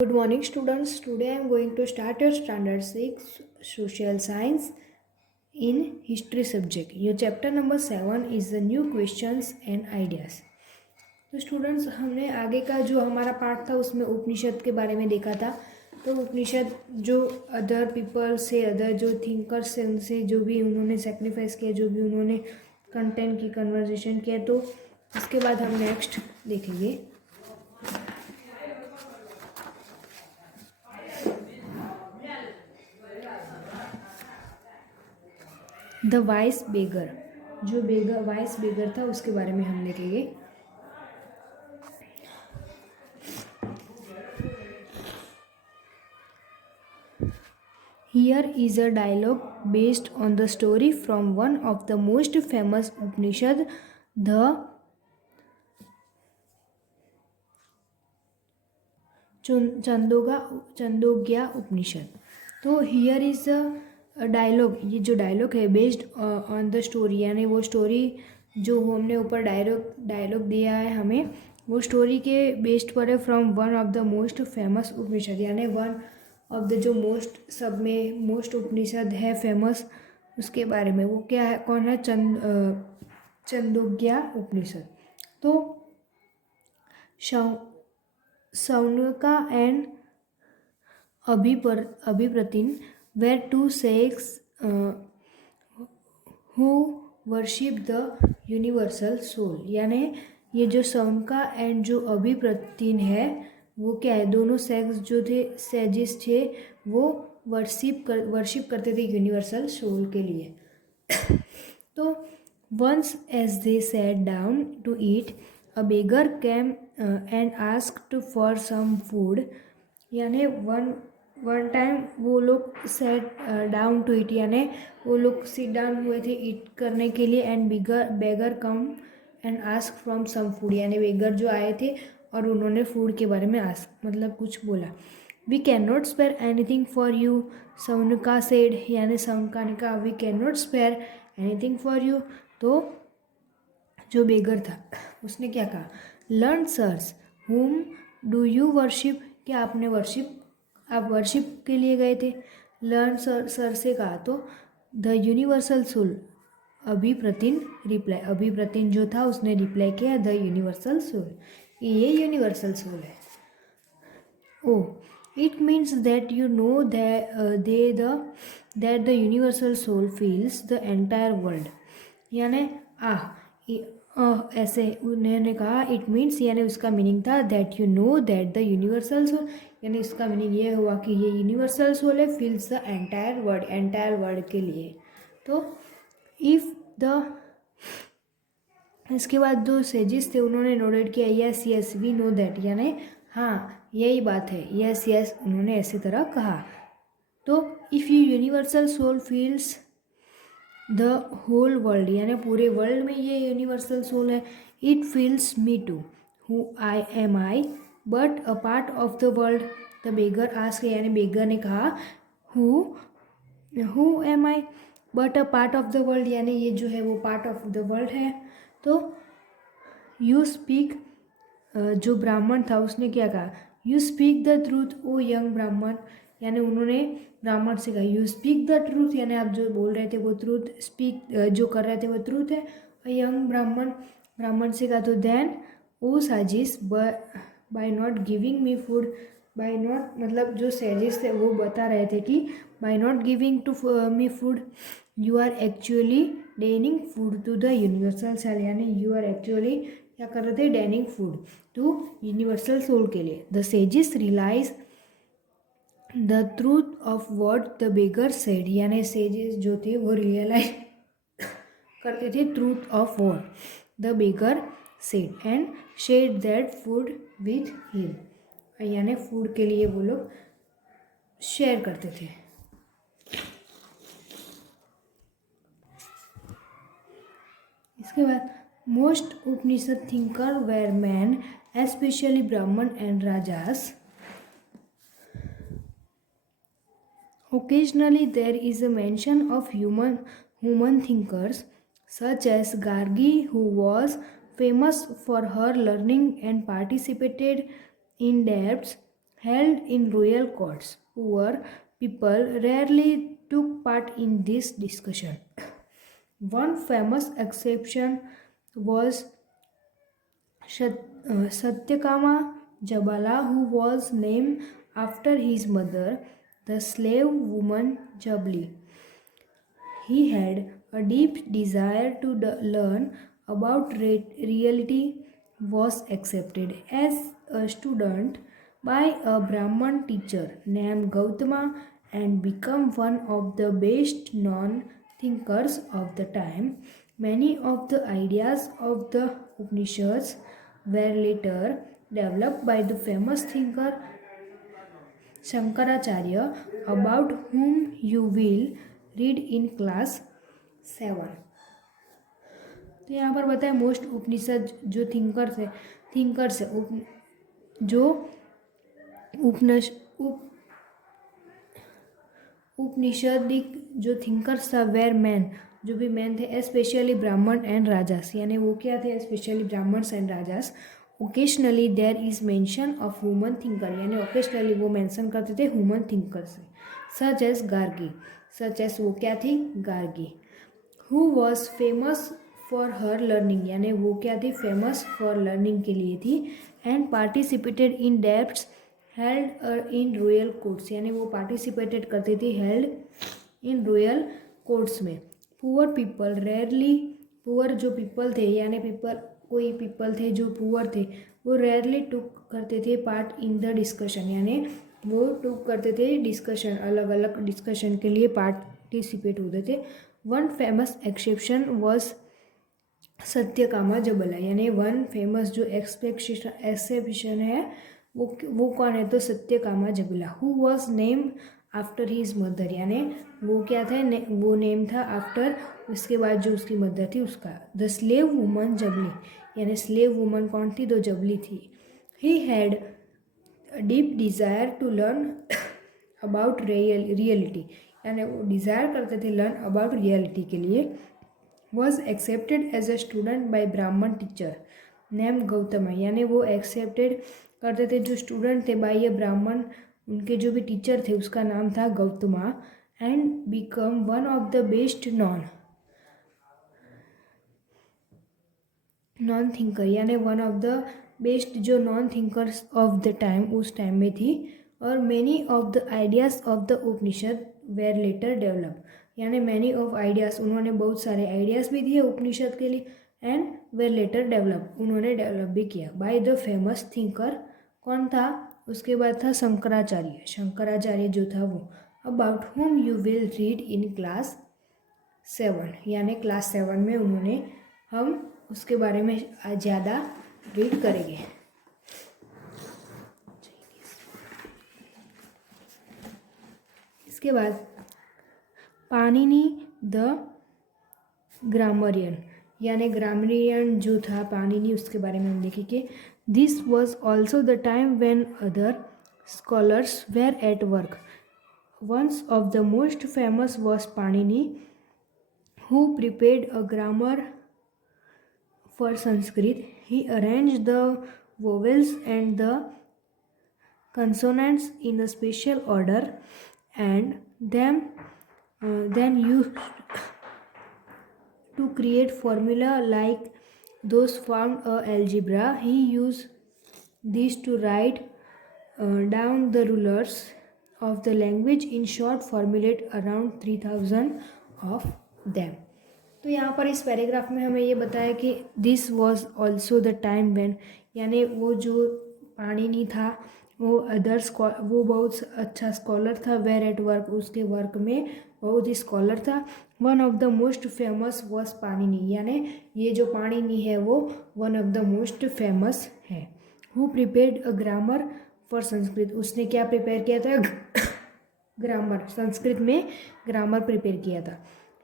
Good morning, students. Today I am going to start your standard 6 social science in history subject. Your chapter number 7 is the new questions and ideas. तो students, हमने आगे का जो हमारा part था उसमें उपनिषद के बारे में देखा था। तो उपनिषद जो अदर पीपल से, अदर जो थिंकर्स से, उनसे जो भी उन्होंने सेक्रीफाइस किया, जो भी उन्होंने कंटेंट की कन्वर्जेशन किया, तो उसके बाद हम नेक्स्ट देखेंगे द वाइस बेगर। जो वाइस बेगर था उसके बारे में हम देखेंगे। Here is a dialogue based on the story from one of the most famous Upanishad, the चंदोग्या उपनिषद। तो हियर इज अ डायलॉग, ये जो डायलॉग है बेस्ड ऑन द स्टोरी, यानी वो स्टोरी जो हमने ऊपर डायलॉग दिया है हमें, वो स्टोरी के बेस्ड पर है, from one of the most famous Upanishad, यानी वन ऑफ द जो मोस्ट, सब में मोस्ट उपनिषद है फेमस, उसके बारे में। वो क्या है, कौन है? चंदोग्या उपनिषद। तो सौनका and अभिप्रतिन were two sects who worship the universal soul। यानी ये जो सौनका एंड जो अभिप्रतिन है, वो क्या है, दोनों सेक्स जो थे, सेजिस थे, वो वर्शिप करते थे यूनिवर्सल सोल के लिए। तो once as they sat down to eat, a beggar came and asked for some food. यानी वन टाइम वो लोग सेट डाउन टू ईट, यानी वो लोग सिट डाउन हुए थे ईट करने के लिए, and beggar come and ask from some food. यानी बेगर जो आए थे और उन्होंने फूड के बारे में मतलब कुछ बोला। We can not spare anything for you, Saunaka said. यानी सौनका ने कहा we can not spare anything for you. तो जो बेगर था उसने क्या कहा, learn sirs whom do you worship. क्या आप वर्शिप के लिए गए थे? लर्न सर से कहा तो the universal soul, Abhipratarin reply, Abhipratarin जो था उसने रिप्लाई किया द यूनिवर्सल सोल, ये यूनिवर्सल सोल है। Oh it means that you know that the universal soul fills the entire world. यानी ऐसे उन्होंने कहा, इट मीन्स यानी उसका मीनिंग था that you know that the universal soul, यानी इसका मीनिंग ये हुआ कि ये यूनिवर्सल सोल है, फील्स द एंटायर वर्ल्ड के लिए। तो इफ़ द, इसके बाद जो सेजिस थे उन्होंने नोटेड किया yes yes we know that, यानी हाँ यही बात है, यस यस उन्होंने ऐसी तरह कहा। तो if you universal soul fills the whole world, यानी पूरे वर्ल्ड में ये यूनिवर्सल सोल है, it fills me too who I am I but a part of the world. The beggar ask, यानी बेगर ने कहा who am I but a part of the world, यानी ये जो है वो पार्ट ऑफ द वर्ल्ड है। तो यू स्पीक, जो ब्राह्मण था उसने क्या कहा, you speak the truth O young Brahmin. यानी उन्होंने ब्राह्मण से कहा यू स्पीक द ट्रूथ, यानी आप जो बोल रहे थे वो ट्रूथ, स्पीक जो कर रहे थे वो ट्रूथ है। यंग ब्राह्मण से कहा तो then oh sages by not giving me food, by not मतलब जो साजिश थे वो बता रहे थे कि by not giving to me food you are actually denying food to the universal soul. यानी यू आर एक्चुअली क्या कर रहे थे, denying food to universal soul के लिए। The sages realize the truth of what the beggar said, यानी sages जो थे वो रियलाइज करते थे truth of what the beggar said and share that food with him. यानी फूड के लिए वो लोग शेयर करते थे। इसके बाद most Upanishad thinker were man, especially Brahman and rajas. Occasionally there is a mention of human thinkers such as Gargi, who was famous for her learning and participated in debts held in royal courts. Poor people rarely took part in this discussion. One famous exception was Satyakama Jabala, who was named after his mother, the slave woman Jabali. He had a deep desire to learn about reality, was accepted as a student by a Brahman teacher named Gautama and become one of the best known thinkers of the time. Many of the ideas of the Upanishads were later developed by the famous thinker Shankaracharya, about whom you will read in class 7. तो यहाँ पर बताए most उपनिषद जो thinkers है जो उपनिष उपनिषदिक जो thinkers था where man जो भी मैन थे स्पेशली ब्राह्मण एंड राजास, यानी वो क्या थे specially Brahmins and Rajas. Occasionally there is mention of woman thinker, यानी ओकेशनली वो मेंशन करते थे वुमन थिंकर से. Such as Gargi, such as वो क्या थी Gargi. Who was famous for her learning, यानी वो क्या थी फेमस फॉर लर्निंग के लिए थी. And participated in debts held in royal courts, यानी वो पार्टिसिपेटेड करती थी हेल्ड इन रॉयल कोर्ट्स में. पुअर पीपल रेयरली, पुअर जो पीपल थे यानी कोई पीपल थे जो पुअर थे वो रेयरली टुक करते थे पार्ट इन द डिस्कशन, यानी वो टुक करते थे डिस्कशन, अलग अलग डिस्कशन के लिए पार्टिसिपेट होते थे. One famous exception was Satyakama Jabala, यानी वन फेमस जो एक्सेप्शन है वो कौन है तो Satyakama Jabala. Who was name after his mother, यानी वो क्या था वो नेम था आफ्टर उसके बाद जो उसकी मदर थी उसका. द स्लेव वुमन जबली, यानी स्लेव वुमन कौन थी तो जबली थी. He had deep desire to learn about reality, यानी वो डिज़ायर करते थे लर्न अबाउट रियलिटी के लिए. Was accepted as a student by Brahmin teacher name Gautam, यानी वो एक्सेप्टेड करते थे जो स्टूडेंट थे बाय ये ब्राह्मण, उनके जो भी टीचर थे उसका नाम था Gautama. And become one of the best known thinker, यानी वन ऑफ द बेस्ट जो known thinkers of the time उस टाइम में थी. और many of the ideas of the Upanishad were later develop, यानी मैनी ऑफ आइडियाज़ उन्होंने बहुत सारे आइडियाज़ भी दिए उपनिषद के लिए. एंड वेर लेटर डेवलप, उन्होंने डेवलप भी किया बाय द फेमस थिंकर. कौन था उसके बाद था शंकराचार्य, शंकराचार्य जो था वो. About whom you will read in class 7, यानी क्लास 7 में उन्होंने हम उसके बारे में ज़्यादा रीड करेंगे. इसके बाद पाणिनि द ग्रामरियन, यानी ग्रामरियन जो था पाणिनि उसके बारे में हम देखेंगे. This was also the time when other scholars were at work. Once of the most famous was Panini who prepared a grammar for Sanskrit. He arranged the vowels and the consonants in a special order and then used to create formula like those found a algebra. He used these to write down the rulers of the language. In short, formulate around 3000 of them. तो यहाँ पर इस paragraph में हमें ये बताया कि this was also the time when, यानी वो जो पाणिनि था वो वो बहुत अच्छा स्कॉलर था. वेर एट वर्क, उसके वर्क में बहुत ही स्कॉलर था. One of the most famous was Panini, यानी ये जो पाणिनि है वो one of the most famous है. Who prepared a grammar for Sanskrit, उसने क्या प्रिपेयर किया था ग्रामर, संस्कृत में ग्रामर प्रिपेयर किया था.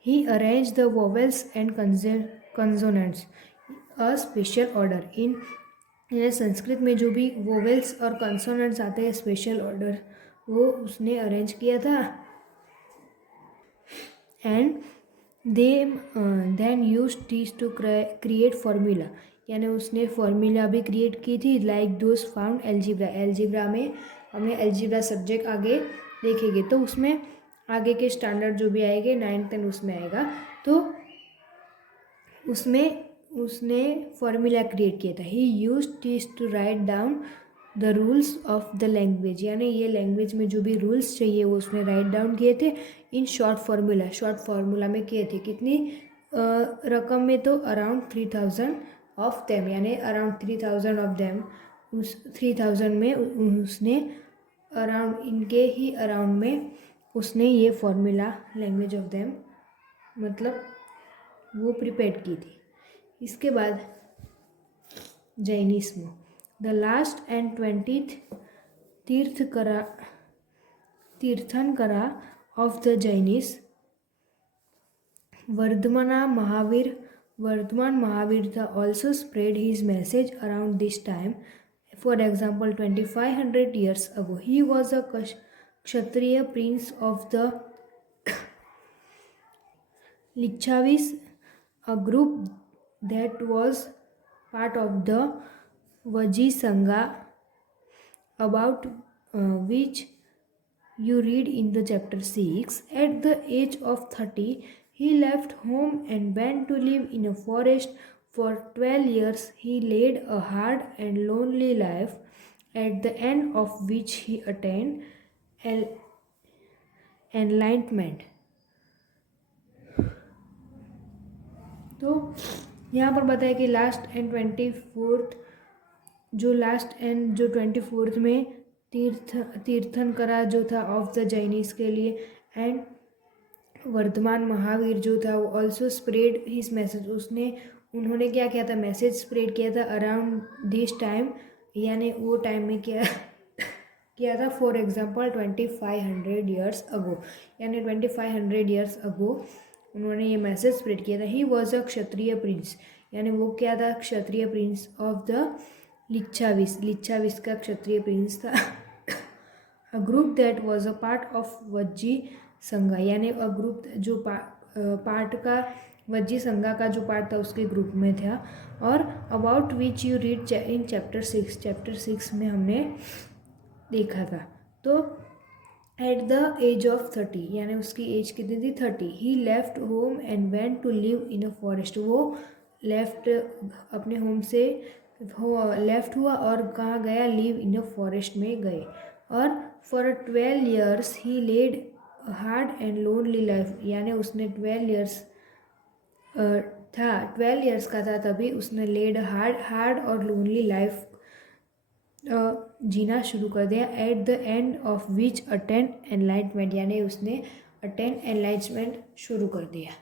He arranged the vowels and consonants a special order. इन संस्कृत में जो भी वोवेल्स और कंसोनेंट्स आते हैं स्पेशल ऑर्डर वो उसने अरेंज किया था. And they then use this to create formula, यानी उसने फार्मूला भी क्रिएट की थी like those found algebra. Algebra में हमने अलजेब्रा सब्जेक्ट आगे देखेंगे, तो उसमें आगे के स्टैंडर्ड जो भी आएंगे 9th 10th उसमें आएगा। तो उसमें उसने फॉर्मूला क्रिएट किया था। He used these to write down the rules of the language, यानी ये लैंग्वेज में जो भी रूल्स चाहिए वो उसने राइट डाउन किए थे इन शॉर्ट फार्मूला में किए थे। कितनी रकम में? तो अराउंड 3000 ऑफ देम, यानी अराउंड 3000 ऑफ देम। उस 3000 में उसने अराउंड, इनके ही अराउंड में उसने ये फॉर्मूला लैंग्वेज ऑफ देम मतलब वो प्रिपेयर की थी। इसके बाद Jainism, the last and 20th tirthankara of the Jains, Vardhaman Mahavira था also spread his message around this time. For example, 2500 years ago, he was a Kshatriya prince of the Lichavis, a group that was part of the Vaji Sangha, about which you read in the chapter 6. At the age of 30, he left home and went to live in a forest. For 12 years, he led a hard and lonely life, at the end of which he attained enlightenment. तो यहाँ पर बताया कि last and 24th, जो last and जो 24th में तीर्थंकरा जो था ऑफ द जैनिस के लिए, एंड वर्धमान महावीर जो था वो ऑल्सो स्प्रेड हिज मैसेज, उन्होंने क्या किया था? मैसेज स्प्रेड किया था अराउंड दिस टाइम, यानी वो टाइम में किया था। फॉर एग्जाम्पल 2500 ईयर्स अगो, यानी 2500 ईयर्स अगो उन्होंने ये मैसेज स्प्रेड किया था। He was a Kshatriya Prince, यानी वो क्या था? क्षत्रिय प्रिंस ऑफ द लिच्छाविस का क्षत्रिय प्रिंस था। A group that was a part of Vajji संघा, यानी अ ग्रुप जो पार्ट का वज्जी संघा का जो पार्ट था उसके ग्रुप में था। और about which you read in chapter 6 में हमने देखा था। तो एट द एज ऑफ 30, यानी उसकी एज कितनी थी? 30। He left home and went to live in a forest, वो लेफ्ट अपने होम से लेफ्ट हुआ और कहाँ गया? लिव इन अ फॉरेस्ट में गए। और for 12 years he led hard and lonely life, यानी उसने 12 years था, 12 years का था तभी उसने लेड हार्ड और लोनली लाइफ जीना शुरू कर दिया। At the end of which attain enlightenment, यानी उसने अटेन एनलाइटमेंट शुरू कर दिया।